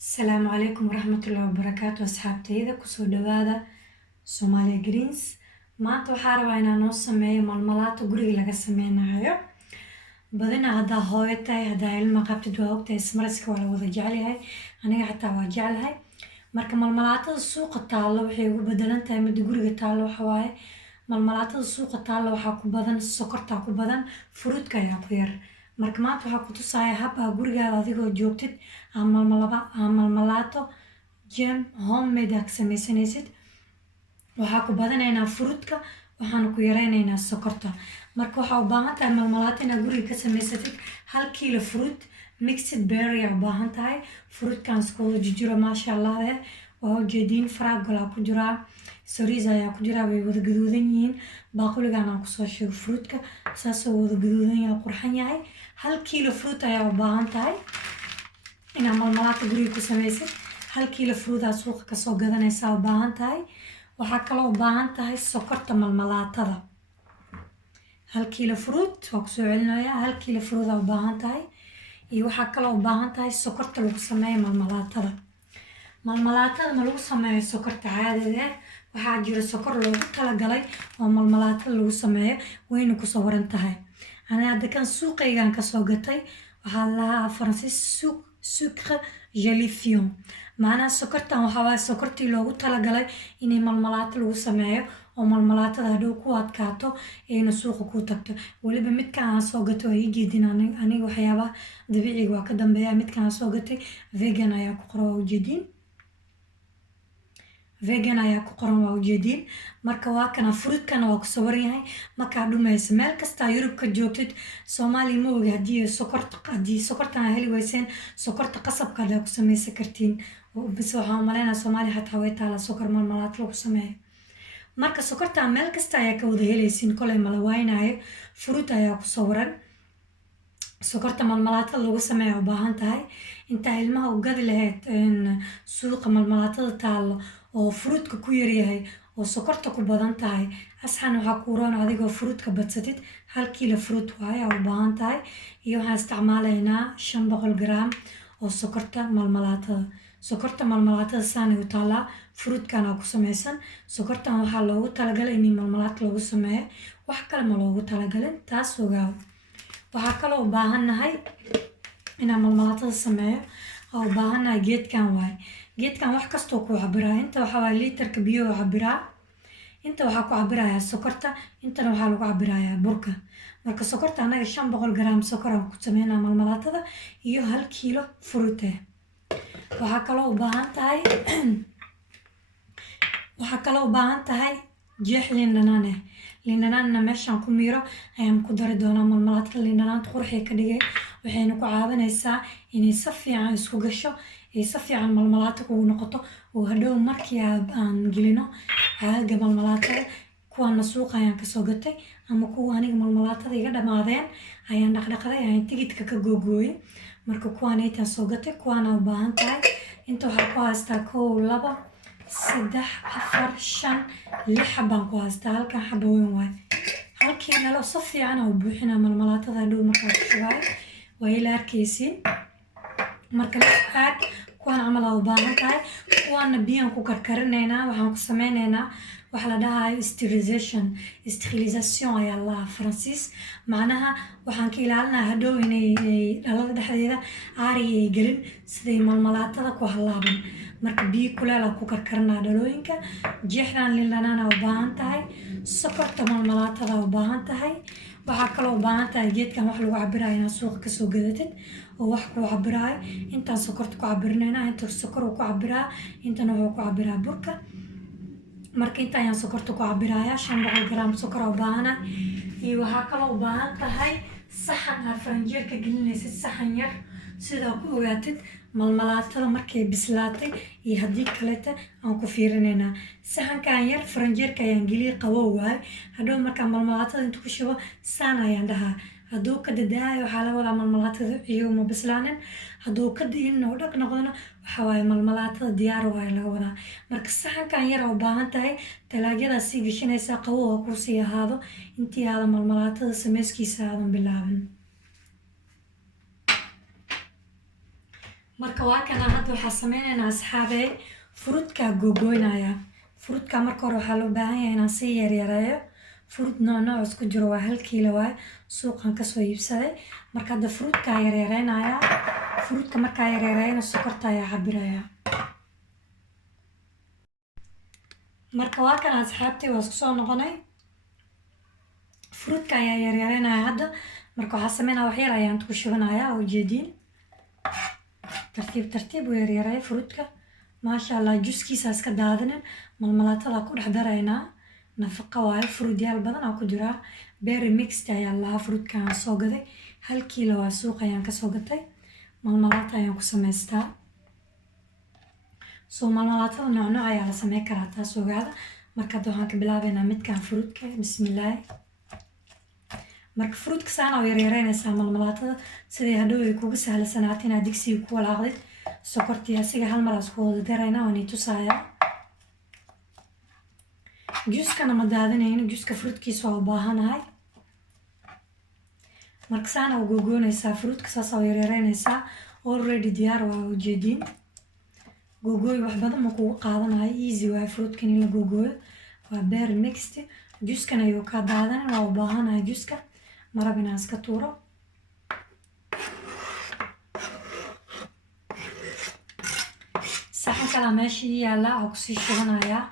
السلام عليكم ورحمة الله وبركاته أصحابتيدا كسو دوادا Somalia Greens maanta waxaa rabaa inaan noo sameeyo malmalaato guriga laga sameynayo badina haddaa hooyo tahay haddaa ilma qabtid waa ogtahay ismariska waa la wada jecelyahay aniga xataa waa jeclahay marka malmalaatada suuqa taalo waxay ugu bedelan tahay midda guriga taalo waxa waaye malmalaatada suuqa taalo waxaa ku badan sokorta ku badan fruitka ayaa ku yar marka maanta waxaa ku tusaya habaa gurigaada adigoo joogtid malmalaato jam homemade aad sameysanaysid waxaa ku badanaynaa fruitka waxaana ku yareynaynaa sokorta marka waxaa u baahan tahay malmalaato inaad guriga ka samaysatid 1 kiilo fruit mixed berry aa u baahan tahay fruitkan isku wada jijiro maasha allah waa ujeediin faraagola ku jiraa soriza ayaa ku jiraa way wada gaduudan yihiin baaquligan aan kusoo sheego fruitka saasoo wada gaduudan yahay qurxan yahay 1 kiilo fruit ayaa u baahan tahay inaad malmalaato guriga ku samaysid 1 kiilo fruit aa suuqa kasoo gadanaysaa u baahan tahay waxaa kaloo u baahan tahay sokorta malmalaatada 1 kiilo fruit waa kusoo celinayaa 1 kiilo fruit aa u baahan tahay iyo waxaa kaloo u baahan tahay sokorta lagu sameeyo malmalaatada ma lagu sameeyo sokorta caadiga waxaa jira sokor loogu talagalay oo malmalaatada lagu sameeyo wayna ku sawiran tahay aniga hadda kan suuqaygan kasoo gatay waxaa lahaa faransiis sucre jalifion macnaha sokortan waxaa waaye sokortii loogu talagalay inay malmalaato lagu sameeyo oo malmalaatada hadhow ku adkaato ayna suuqa ku tagto weliba midkan aan soo gatay waa ii jeedin aniga waxyaabaha dabiiciga waa ka dambeeya midkan aan soo gatay vegan ayaa ku qoran waa ujeediin vegan ayaa ku qoran waa ujeediin marka waa kana fruitkana waa ku sawiran yahay markaa dhumaysa meel kastaa yurub ka joogtid soomaaliya ma ogi haddii sokortan aa heli weyseen sokorta qasabka adaa ku samaysan kartiin bise waxaan umaleynaa soomaaliya xataa way taala sokor malmalaato lagu sameeyo marka sokortan meel kasta ayaa ka wada helaysiin kolay mala waaynayo fruit ayaa ku sawiran sokorta malmalaatada lagu sameeya u baahan tahay intaa ilmaha u gadi lahayd suuqa malmalaatada taalo oo fruitka ku yaryahay oo sokorta ku badan tahay asxan waxaa ku roon adigoo fruitka badsatid 1 kiilo fruit waaye aa u baahan tahay iyo waxaan isticmaalaynaa 500 gram oo sokorta malmalaatada saanay u taalaa fruitkan aa ku samaysan sokortan waxaa loogu talagalay in malmalaato lagu sameeyo wax kale ma loogu talagalin taas ogaaw waxaa kaloo u baahannahay inaan malmalaatada sameeyo oo u baahannahay geedkan wax kastoo ku cabiraa inta waxaa waaye liitarka biyo u cabiraa inta waxaa ku cabirayaa sokorta intana waxaa lagu cabirayaa burka marka sokorta anaga 500 gram sokor aan ku sameynaa malmalaatada iyo 1 kiilo fruit waxaa kaloo u baahan tahay jeex liin dhanaan meeshaan ku miiro ayaan ku dari doonaa malmalaatada liin dhanaanta qurxiga ka dhigay waxayna ku caawinaysaa inay si fiican isku gasho ay si fiican malmalaato kugu noqoto oo hadhow markii aan gelino caaga malmalaatada kuwaana suuqa ayaan kasoo gatay ama kuwa aniga malmalaatada iga dhamaadeen ayaan dhaqdhaqday ayaan tigidhka ka googooyay marka kuwaan aytaan soo gatay kuwaana u baahan tahay inta waxaa ku haystaa 1 2 3 4 5 6 xabaan ku haystaa halkan xaba weyn waaye halkii nalo si fiican oo buuxinaa malmalaatada hadhow markaa ku shugaayo waa ila arkaysiin marka aad kuwaan camal aa u baahan tahay kuwaana biyaan ku karkarinaynaa waxaan ku sameynaynaa waxa la dhahayo sterilisation ayaa lahaa faransiis macnaha waxaan ka ilaalinaa hadhow inay dhalada dhexdeeda aariga ay gelin siday malmalaatada ku halaaban marka biyo kuleel aa ku karkarinaa dhalooyinka jeexdan liin dhanaan aa u baahan tahay sokorta malmalaatada aa u baahan tahay waxaa kaloo u baahan tahay geedkan wax lagu cabiraayo inaad suuqa kasoo gadatid oo wax kuu cabiraayo intaan sokorta ku cabirinaynaa inta sokor uu ku cabiraa intana wuxuu ku cabiraa burka marka inta ayaan sokorta ku cabirayaa 500 gram sokor aa u baahana iyo waxaa kaloo u baahan tahay saxan aad faranjeerka gelinaysid saxan yar sidaa ku ogaatid malmalaatada markay bislaatay iyo haddii kaleta aan ku fiirinaynaa saxankan yar faranjeerka ayaan geliyay qabow waaye hadhow markaa malmalaatada inta ku shubo saan ayaan dhahaa hadduu ka dadaayo waxaa laga wadaa malmalaatada ciyo ma bislaanin hadduu ka diin oo dhag noqdona waxaa waaye malmalaatada diyaar waaye laga wadaa marka saxankan yar aa u baahan tahay talaagyadaas sii gashanaysaa qabow ha kuu sii ahaado intii aadan malmalaatada sameyskiisa aadan bilaabin marka waa kana hadda waxaa sameynaynaa asxaabe fruudka gogoynaya. fruudka marka hore waxaa loo baahan yahay inaan si yaryareeyo. fruud nooc isku jiro waa 1 kiilo waay, suuqan kasoo iibsaday. marka hadda fruudka yaryareynaya. fruudka markaa yaryareeyana sokorta ayaa cabiraya. marka waa kana asxaabtay waa isku soo noqonay. fruudka ayaa yaryareynaya hadda. marka waxaa sameynaa wax yar ayaan ku shubanaya oo jeediin. tartiib u yaryareey fruudka. maasha Allah juuskiisa iska daadinin. malmalaatada ku dhex daraynaa. nafaqo waaye fruud yaal badan oo ku jira. berry mixed ayaa lahaa fruudkan soo gaday. 1 kiilo waa suuq ayaan ka soo gatay. malmalaata ayaan ku samaystaa. soo malmalaatada nooc ayaa la sameyn karaa taas ogaada. marka hadda waxaan ka bilaabaynaa midkan fruudka. bismillaahi. marka fruudka saan oo yaryareynaysaa malmalaatada sidii hadhow ay kugu sahlanaato inaad digsiga ku walaaqdid. sokortii asiga hal mar isku wada daraynaa oo ni tusaaya. juuskana ma daadinayno. juuska fruudkiisa waa u baahanahay. marka saan oo gogoonaysaa fruudka saas oo yaryareynaysaa. already diyaar waa ujeediin. gogooy wax badan ma kugu qaadanayo. easy waaye fruudkan in la gogooyo. waa berry mixed. juuskan ayuu ka daadan waa u baahanahay juuska. marab inaan iska tuuro. saxan kala meesha ii yaala oo kusii shubanayaa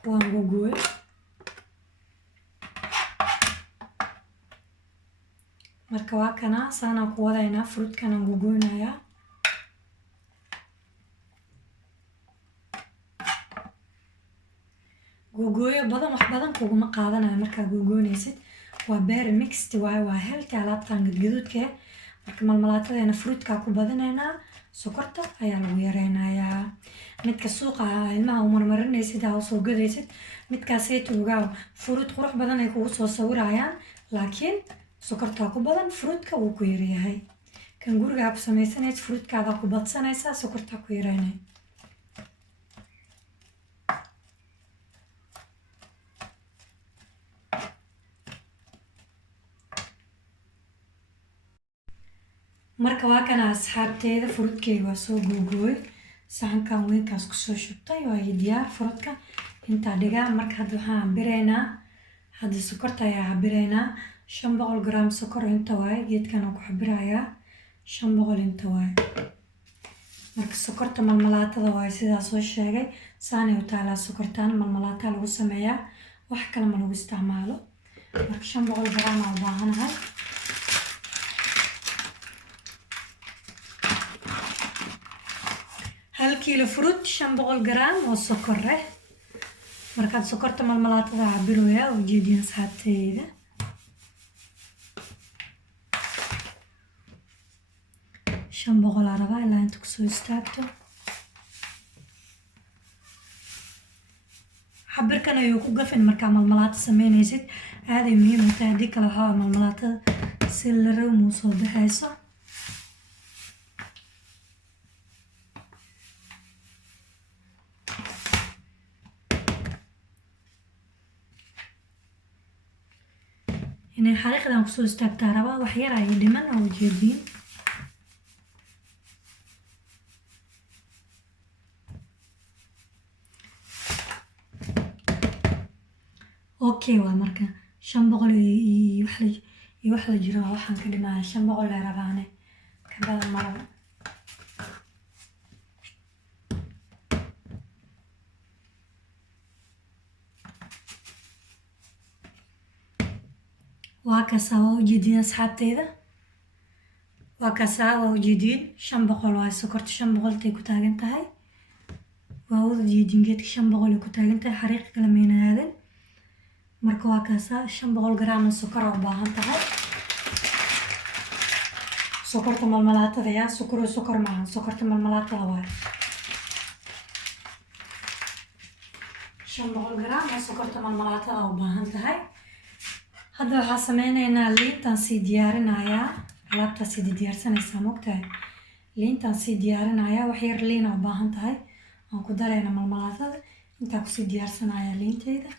kuwaan gogooyo. marka waa kana saanaan ku wadaynaa fruudkan aan gogoynayaa. gogooyo badan wax badan kuguma qaadanayo markaa gogoynaysid. waa berry mixed waaye waa healthy alaabtan gadgaduudka. marka malmalaatadeena fruudka ku badinaynaa. sokorta ayaa lagu yareynayaa. midka suuqa ilmaha u marmarinaysid aa soo gadaysid. midkaasaytu ogaaw fruud qurux badan ay kugu soo sawirayaan laakiin sokorta ku badan fruudka wuu ku yaryahay. kan guriga ku samaysanaysid fruudkaada ku badsanaysaa sokorta ku yareynay. marka waa kana asxaabteeda fruudkeyga waa soo googooy. saxankan weynkaas kusoo shubtay waa diyaar fruudka intaa dhigaa. marka hadda waxaan cabiraynaa. hadda sokorta ayaa cabiraynaa. 500 gram sokor inta waaye. geedkan aan ku cabirayaa 500 inta waaye. marka sokorta malmalaatada waaye sidaa soo sheegay. saanay u taalaa sokortaan malmalaataa lagu sameeyaa. wax kale ma lagu isticmaalo. marka 500 gram aan u baahanahay. hal kiilo fruud 500 gram oo sokor ah. markaad sokorta malmalaatada cabirooyaa oo jeediin asxaabteyda. shan boqol aan rabaa ilaa inta kusoo istaagto. cabirkan ayuu ku gafin markaa malmalaata sameynaysid. aaday muhiim u tahay haddii kale waxaa malmalaatada si la raw muu soo baxayso. inay xariiqdan kusoo istaagtaa rabaa. wax yar ayay dhiman oo jeediin. okay waa marka 500 iyo wax la jiro waxaan ka dhimayaa 500 ay rabaane ka badan maraba. waa kasaa waa ujeediin asxaabteyda. waa kasaa waa ujeediin 500 waa sokorta 500 ay ku taagan tahay. waa ujeediin geedka 500 ay ku taagan tahay. xariiq kala meena aadan. marka waa kasaa 500 gram sokor u baahan tahay. sokorta malmalaatada yaa sokor maahan. sokorta malmalaatada waa 500 gram oo sokorta malmalaatada u baahan tahay. hadda waxaa sameynaynaa liintan sii diyaarinayaa. alaabtaa sii diyaarsanaysaa mogtahay. liintan sii diyaarinayaa. wax yar liin u baahan tahay. aan ku darayna malmalaatada. intaa kusii diyaarsanayaa liinteyda.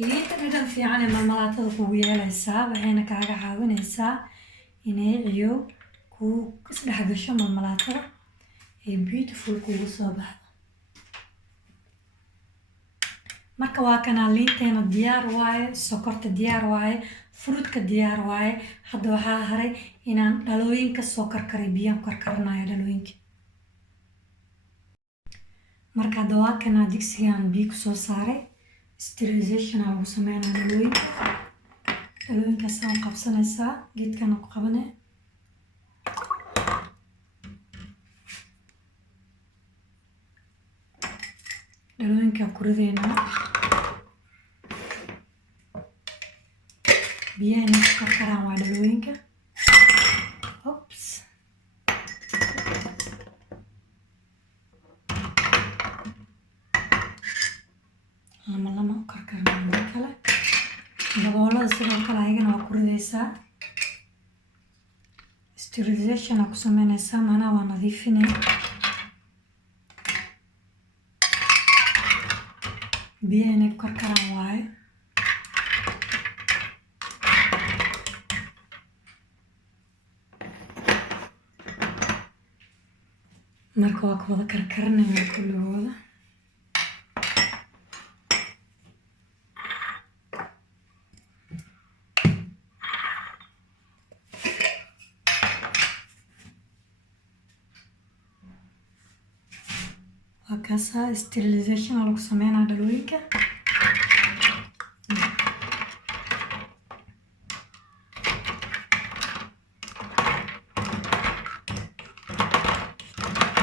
liinta dhadhan fiican ee malmalaatada kugu yeelaysaa, waxayna kaaga caawinaysaa inay ciyow ku isdhex gasho malmalaatada ee beautiful kugu soo baxdo. marka waa kana liinteena diyaar waaye, sokorta diyaar waaye, fruitka diyaar waaye. hadda waxaa haray inaan dhalooyinka soo karkaray, biyaan karkarinayo dhalooyinka. marka hadda waa kana digsigaan biyo kusoo saaray, sterilization aa lagu sameynaa dhalooyinka. dhalooyinkaas aan qabsanaysaa, geedkana ku qabane. dhalooyinka ku rideynaa, biyaha inay ku karkaraan waa dhalooyinka. Oops. lama u karkarnaa mid kale. daboolada sidoo kale ayagana waa ku ridaysaa, sterilization aa ku sameynaysaa, macnaha waa nadiifinay. biyaha inay ku karkaraan waaye. marka waa ku wada karkarinayna kulligooda. waa kaasaa sterilization aa lagu sameynaa dhalooyinka.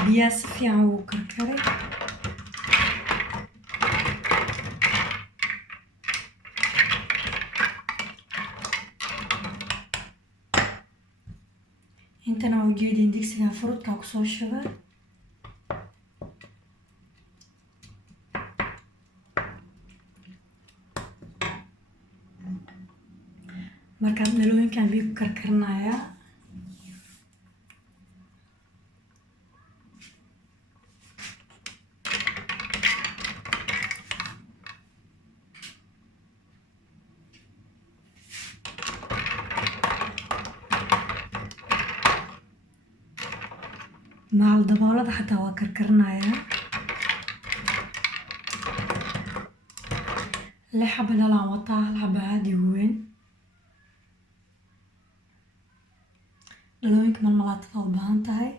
biyaha si fiican wuu karkaray. intana waa ujeedin digsigan fruitkaa kusoo shubay. markaan dhalooyinkan biyo ku karkarinayaa. macal daboolada xataa waa karkarinayaa. 6 xabo dhalaan wataa, 1 xabo caadi weyn. dhalooyinka malmalaatada u baahan tahay.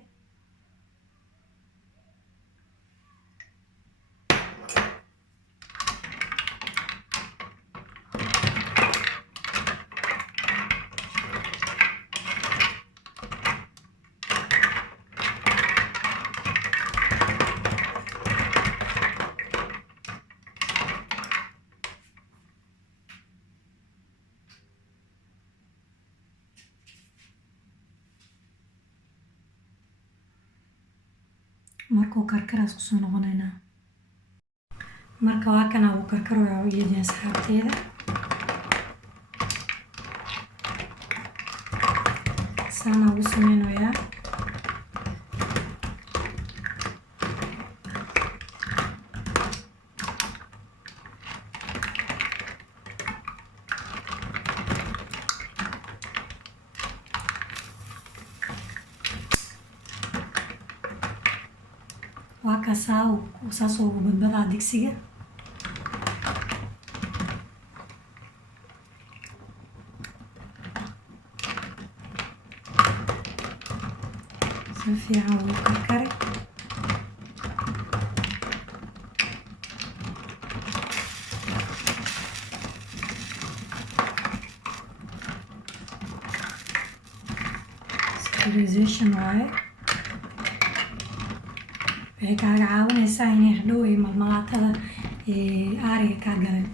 markuu karkaraas kusoo noqonaynaa. marka waa kana uu karkaroyaa u yeedin asxaabteeda. saana ugu sameynayaa. waa kaasaa saas ugu badbadaa digsiga. si fiican wuu karkari. sterilization waaye. waxay kaaga caawinaysaa inay hadhow ay malmalaatada aariga kaa galan.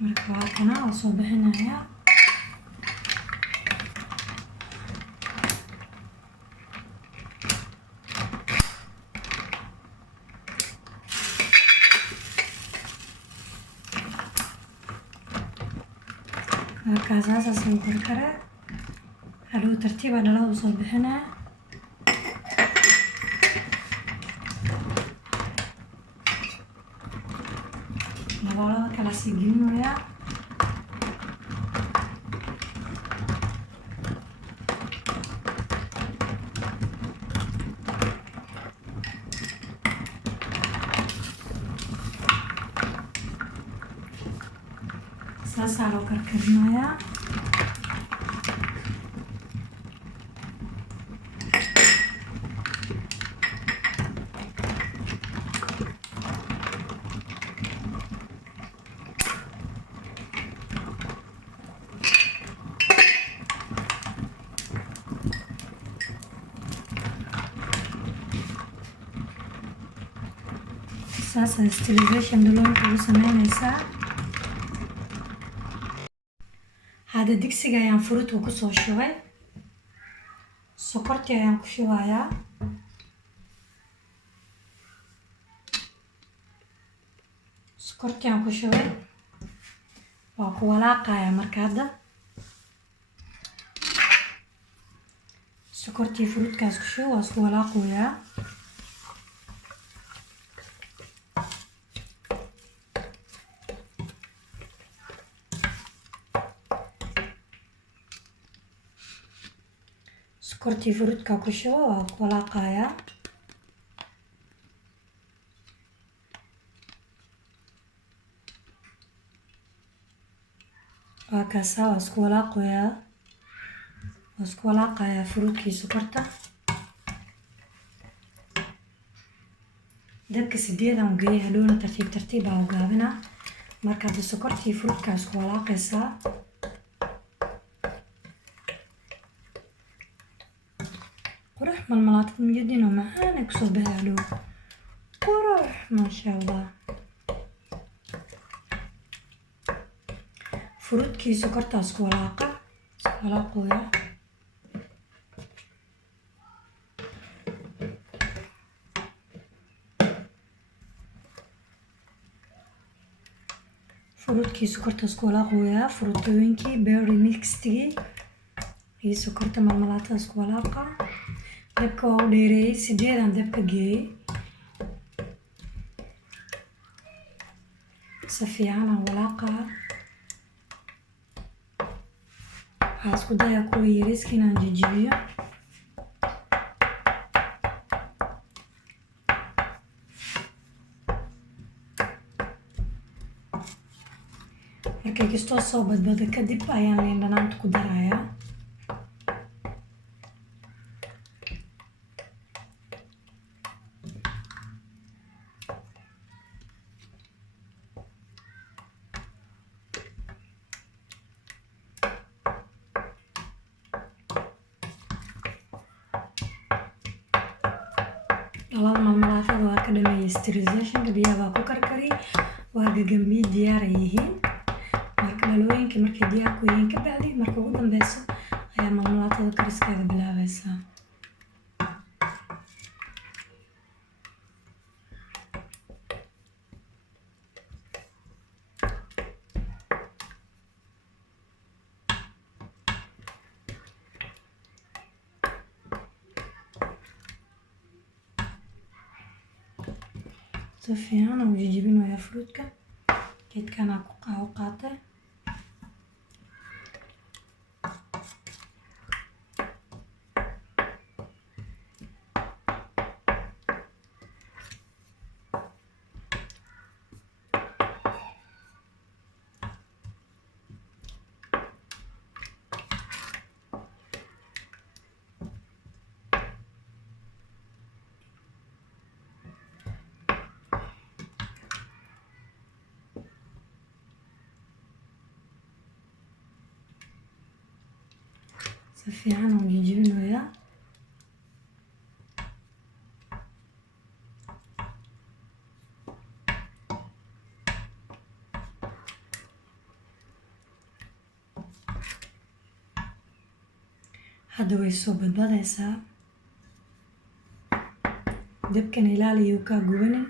marka waa kana oo soo bixinayaa. markaasaasa soo karkara hadhow tartiiba dhalada usoo bixinaa daboolada kala sii gelinayaa saasaa loo karkarinayaa saasaa sterilization daloonka ugu sameynaysaa hadda digsiga ayaan fruitka kusoo shubay sokortii ayaan ku shubayaa sokortii aan ku shubay waa ku walaaqayaa marka hadda sokortii fruitkaas ku shub waa isku walaaqayaa sokortii fruitka ku shubo waa ku walaaqayaa waa kaasaa waa isku walaaqayaa fruitkii sokorta dabka 8 aan geeyay hadhowna tartiib baa u gaabinaa marka hadda sokortii fruitka isku walaaqaysaa qurux malmalaadka miyadiina macaan ay kusoo baxay hadhow qurux maasha allah fruitkii sokortaa isku walaaqooya fruitkii sokorta isku walaaqooya fruitooyinkii berry mixtigii iyo sokorta malmalaadka isku walaaqa dabka waa u dheereeyay 8 aan dabka geeyay si fiican aan walaaqaa waxaa isku dayaa kuwa yariiska inaan jajabiyo markay kastoo soo badbado kadib ayaan liin dhanaanta ku darayaa dhalada malmalaadada waa ka dhameeyay sterilizationka biyaha baa ku karkariyay waa gagambiye diyaar ay yihiin marka dhalooyinka markay diyaar ku yihiin ka bacdi marka ugu dambeyso ayaa malmalaadada kariskeeda bilaabaysaa si fiican aan u jajabinayaa fruitka geedkan aan ku qaatay si fiican aan u jajabinayaa hadda way soo badbadaysaa dabkan ilaaliyo kaa gubanin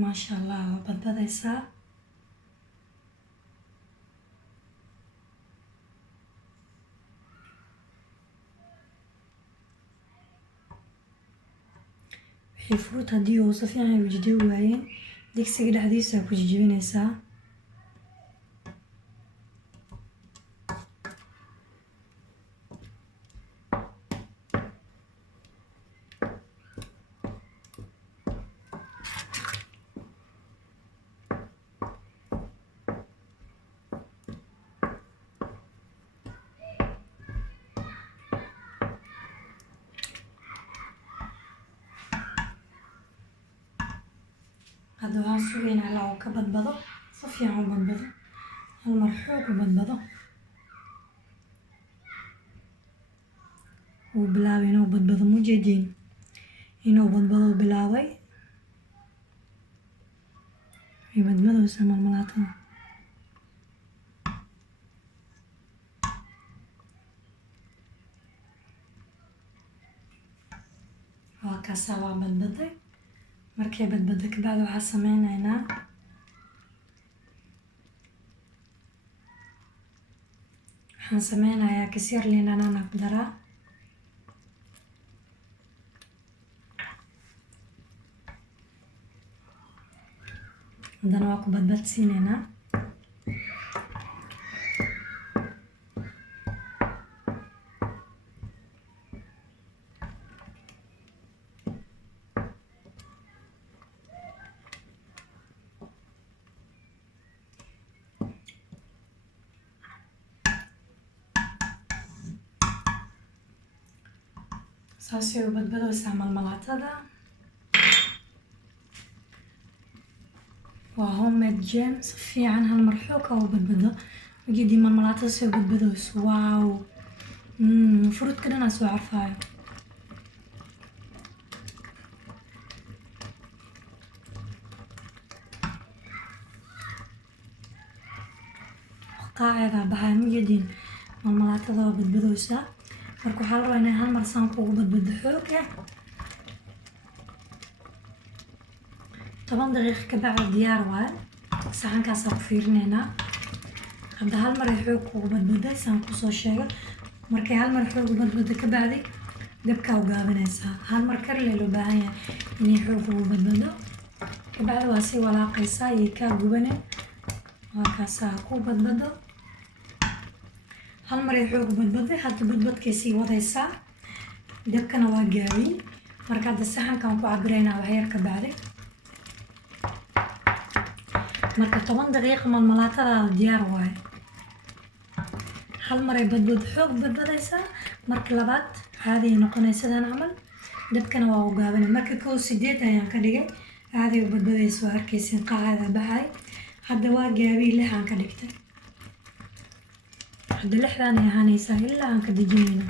maasha allah waa badbadaysaa. wixii fruit haddii uu si fiican u jijabi waayeen digsiga dhexdiisa ku jijibinaysaa. hadda waxaan sugaynaa ilaa uu ka badbado, si fiican u badbado, hal mar xoog u badbado. wuu bilaabay inuu badbado, mujeediin inuu badbado bilaabay. way badbadaysaa malmalaatada. waa kaasaa waa badbaday. markay badbado kabacdi waxaa sameynaynaa kasir liin dhanaan ku daraa. haddana waa ku badbadsiinaynaa. saasay u badbadaysaa malmalaatada. waa homemade jam, si fiican hal mar xoog u badbado. ujeedii malmalaatada say u badbadayso. waaw, fruitka dhanaa soo carfaayo. qaaceedaa baxay, mujeediin malmalaatada waa badbadaysaa. marka waxaa la rabaa inay hal mar saan kuugu badbado xoog ah. 10 daqiiqo kabacdi diyaar waaye. saxankaasaa ku fiirinaynaa. hadda hal mar ay xoog kuugu badbaday saan kusoo sheegay. markay hal mar xoog u badbado kabacdi dabkaa u gaabinaysaa. hal mar karle loo baahan yahay inay xoog ugu badbado. kabacdi waa sii walaaqaysaa iyo kaa gubanin. waa kaasaa ku badbado. hal mar ay xoog badbaday. hadda badbadkay sii wadaysaa. dabkana waa gaabin. marka hadda saxankan ku cabiraynaa waxyar ka bacdi. marka 10 daqiiqo malmalaatada diyaar waaye. hal mar ay badbad xoog badbadaysaa. marka labaad caadi ay noqonaysadaan camal. dabkana waa u gaabinay. marka 8 ayaan ka dhigay. caadi u badbadaysa waa arkaysiin qaaceeda baxay. hadda waa gaabiy 6 aan ka dhigtay. hadda 6 ay ahaanaysaa ilaa aan ka dejinayno.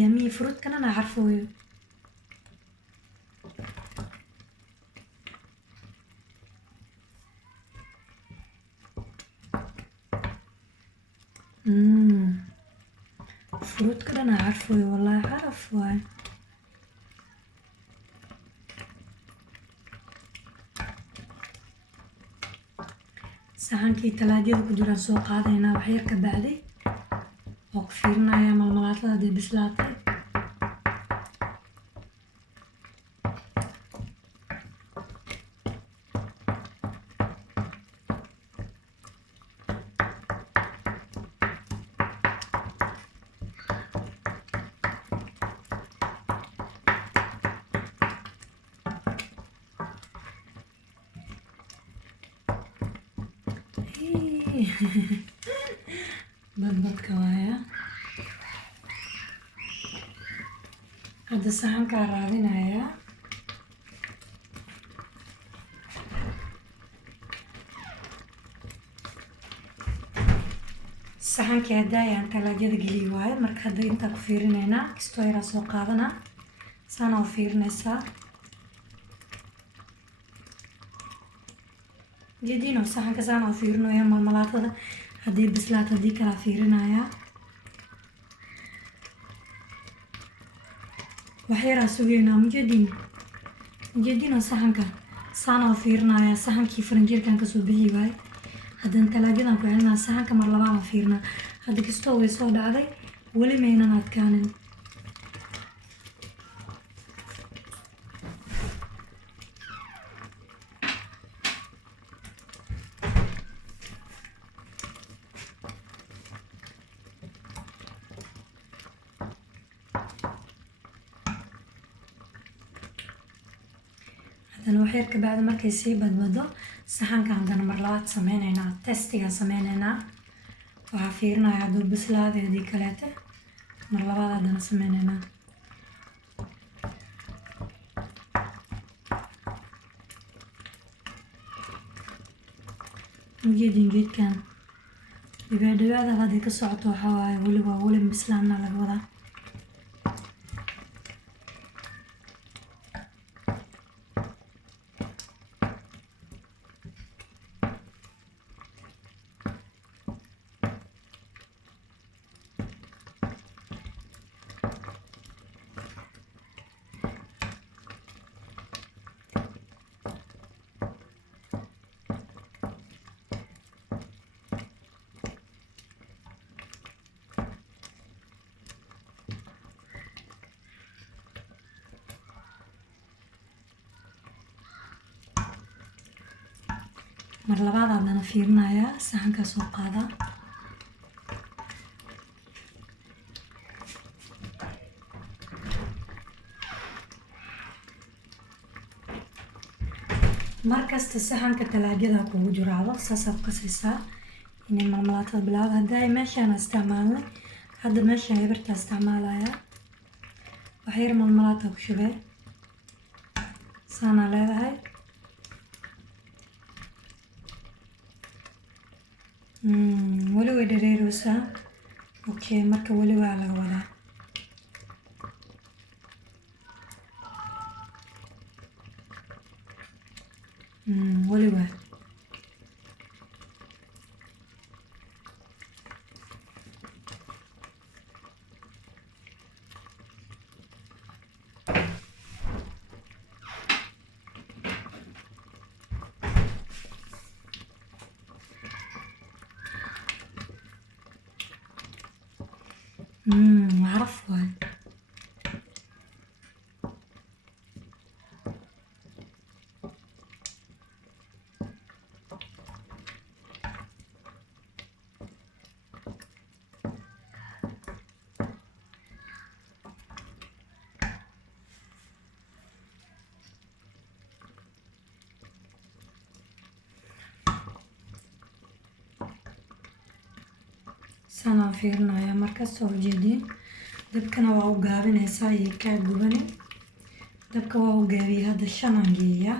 yummy fruitkana na carfooyo. fruitka dhanaa carfooyo, wallaahi caraf waaye. saxankii talaajada ku jiraan soo qaadaynaa waxyar ka bacdi. oo ku fiirinayaa malmalaatada hadday bislaatay. badbadka waaya. hadda saxankaa raadinayaa. saxankii hadda ayaan talaajada geliy waaye. marka hadda intaa ku fiirinaynaa. kastoo yaraa soo qaadanaa. saana u fiirinaysaa. jediino saxanka saana u fiirinaya malmalaatada haddii bislaat haddii kalaa fiirinayaa. waxyaraan sugeynaa mujeediinoo saxanka saanoo fiirinaya saxankii faranjeerkan kasoo bixi waaye haddana talaajadan ku celinaa saxanka mar labaad aan fiirinaa hadda kastoo way soo dhacday weli maynan adkaanin haddana waxyar ka bacdi markay sii badbado saxankan haddana mar labaad sameyneynaa testiga sameyneynaa waxaa fiirinaya hadduu bislaaday hadii kaleete mar labaad haddana sameyneynaa ujeedin geedkan dhibaadhawaada hadii ka socoto waxaa waaye weli bislaana laga wadaa mar labaad haddana fiirinayaa saxankaa soo qaadaa markasta saxanka talaajada kugu jiraado saasaad qasaysaa inay marmalaatada bilaawda hadda ay meeshaan isticmaalnay hadda meeshaan yabartaa isticmaalayaa waxyar marmalaata ku shubee saanaa leedahay weli way dhareereysaa okay marka weli waa laga wadaa weli waa عرف واي سنة فيرنا يا مركز سوجيدين dabkana waa u gaabinaysaa iyo kaa gubani dabka waa u gaabiya hadda shanaan geeya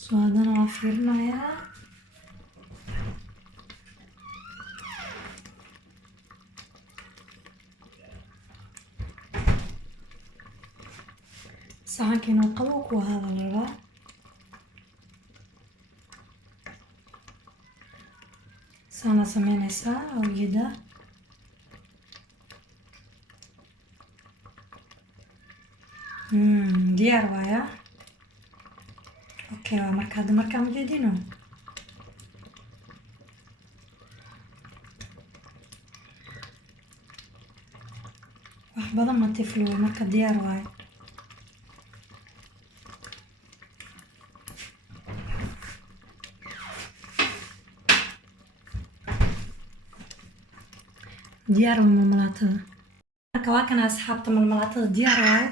soo haddana waa fiirinayaa saxankiina qabow ku ahaada la rabaa saana sameynaysaa awgeeda diyaar waaya okay waa marka hadda markaan ujeedino wax badan ma tiflo marka diyaar waayo diyaar waa marmalaatada marka waa kana asxaabta marmalaatada diyaar waayo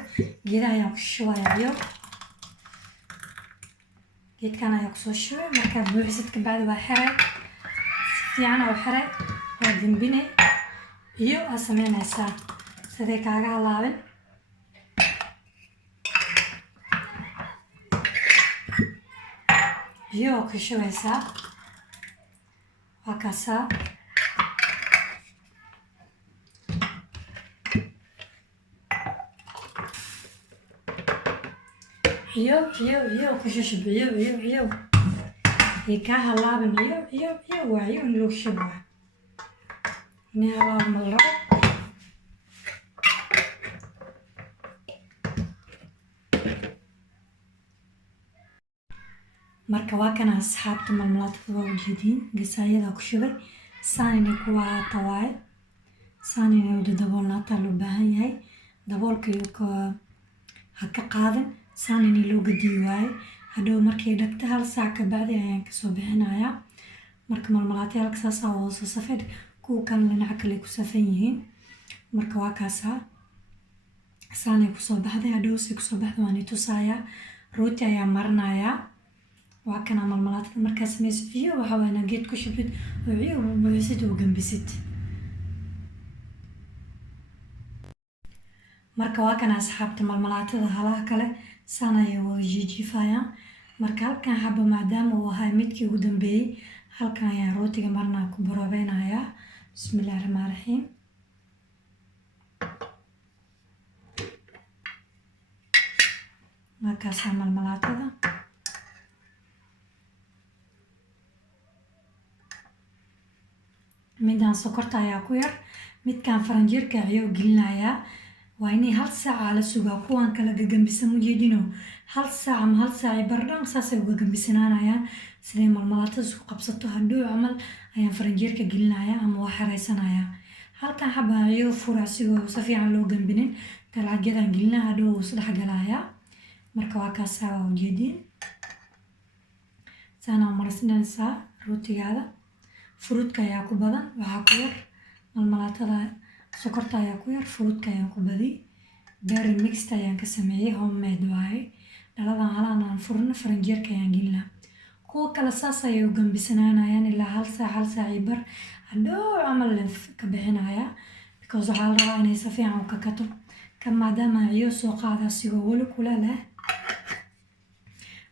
geedaha ayaan ku shubayaa iyo geedkan ayaa kusoo shubay markaad buuxisid kabacdi waa xiray si fiican oo xiray waa dambine iyo aa sameynaysaa siday kaaga halaabin biyo ku shubeysaa waa kaasaa biyo ku shushu biyo ka halaaban biyo waayo in lagu shubo in halaaban malo marka waa kana asxaabta malmalaadka waa ujeediin gasaayada ku shubay saanina kuwa haata waaye saanina wada daboolnaata loo baahan yahay daboolka ha ka qaadan saanina loo gadiyo waaye hadhow markay dhagta hal saac ka bacdi ayaan kasoo bixinayaa marka malmalaadyaalka saasaa hoose safed kuwa kan dhinaca kale ku safan yihiin marka waa kaasaa saanay kusoo baxday hadhow say kusoo baxda waan itusayaa rooti ayaa marinayaa waa kana malmalaadka markaa sameysid biyo waxaa waana geed ku shubid oo biyo buuxisid oo gambisid marka waa kana asxaabta malmalaatada halaha kale saan ayay wada jiijiifayaan marka halkan xaba maadaama uu ahaa midkii ugu dambeeyey halkan ayaan rootiga marnaa ku baroobaynayaa bismillahi raxmaani raxiim markaasaa malmalaatada midaan sokorta ayaa ku yar midkaan faranjiirka ayuu gelinayaa waa inay hal saaca la sugaa kuwan kala gagambisan mujeedino hal saac ama hal saaci bardhan saasay uga gambisanaanayaan siday malmalaatada isku qabsato hadhow camal ayaan faranjiirka gelinayaa ama waa xareysanayaa halkan xaba ayuu fura asigoo si fiican loo gambinin talaagyadaan gelinaa hadhow wuu isdhex galayaa marka waa kaasaa waa ujeediin saanaa marisnaysaa rootigaada fruudka ayaa ku badan waxaa ku yar malmalaatada sokorta ayaa ku yar fruudka ayaan ku badi berry mixed ayaan ka sameeyey homemade waaye dhaladan halaan aan furno faranjeerka ayaan gelinaa kuwa kale saas ayay u gambisanaanayaan ilaa hal saac iyo bar hadhow camal ka bixinayaa because waxaa la rabaa inay si fiican u kakato kan maadaama ciyo soo qaada asigoo weli kula leh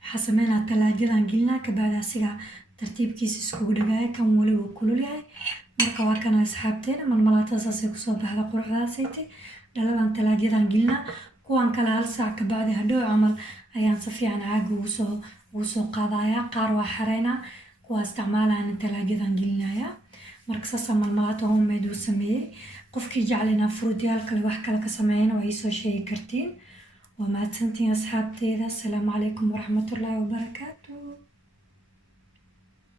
waxaa sameynaa talaajadan gelinaa kabacdi asiga tartiibkiisa iskugu dhagaaya kan weli wuu kulul yahay marka waa kana asxaabteena malmalaatada saasay kusoo baxda quruxdaasayte dhaladan talaajadan gelinaa kuwan kale hal saac ka bacdi hadhow camal ayaan si fiican caaga ugu soo qaadayaa qaar waa xareynaa kuwa isticmaalayana talaajadan gelinayaa marka saasaa malmalaata homemade uu sameeyey qofkii jeclayna fruutyaal kale wax kale ka sameeyana waa iisoo sheegi kartiin waa mahadsantiin asxaabteeda asalaamu calaykum waraxmatullaahi wabarakaatu